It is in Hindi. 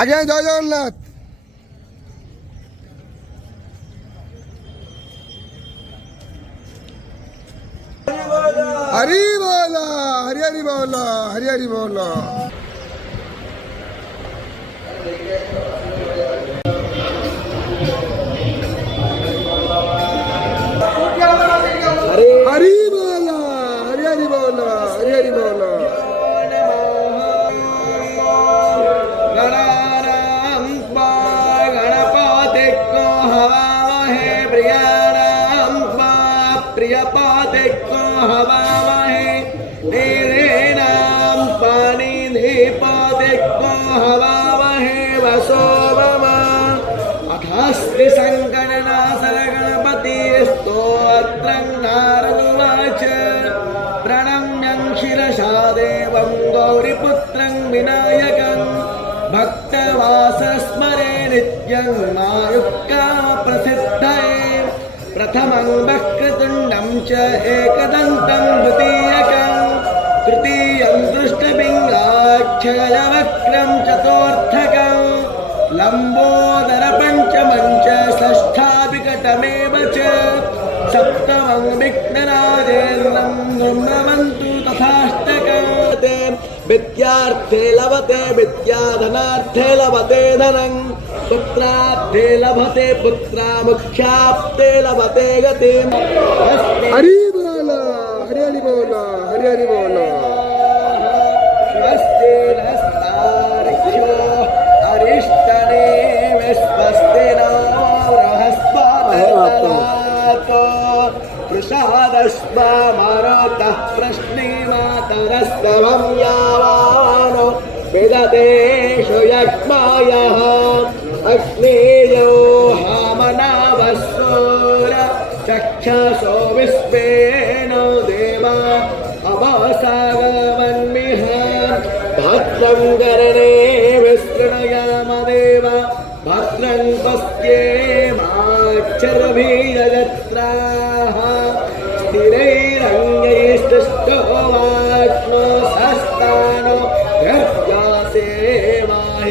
ଆଜ୍ଞା ଜୟ ଜଗନ୍ନାଥ। हरी बोला हरी हरी बोला हरी हरी बोला। हरी बोला हरी हरी बोला हरी हरी बोला। प्रियपातिको हवामहे देवेनां पाणिनिपातिको हवामहे वसो मम। अथास्ति संगणनासर गणपति स्तोत्रं नारदुवाच प्रणम्यं शिरसा देवं गौरीपुत्रं विनायकं भक्तवासस्मरे नित्यं मायुक्कामप्रसिद्धये। प्रथमं वक्रतुण्डं च एकदन्तं द्वितीयकं तृतीयं दृष्टपिङ्गलाक्षगजवक्त्रं चतुर्थकं लम्बोदरपञ्चमं च षष्ठाविकटमेव च सप्तमं विघ्नराजेन्द्रं धूम्रवन्तु तथाष्टकं। विद्यार्थे लभते विद्या धनार्थे लभते धनं पुत्रार्थे लभते पुत्रा मुख्याप्ते लभते गतिम्। हरी बोला हरी हरी बोला हरी हरी बोला। स्वस्ति नस्तार्क्ष्यो अरिष्टनेमिः स्वस्ति नो बृहस्पतिर्दधातु प्रसादस्मा मरुतः प्रश्नीमातरस्तवं यावानो विदतेषु यक्ष्मायः अग्नेयो हामनावस्सूर चक्षसो विश्वेनो देवा अवसागमन्मिह भद्रं कर्णे विस्तृणयाम देव भद्रं पश्येमाक्षरभिर्यजत्राः स्थिरैः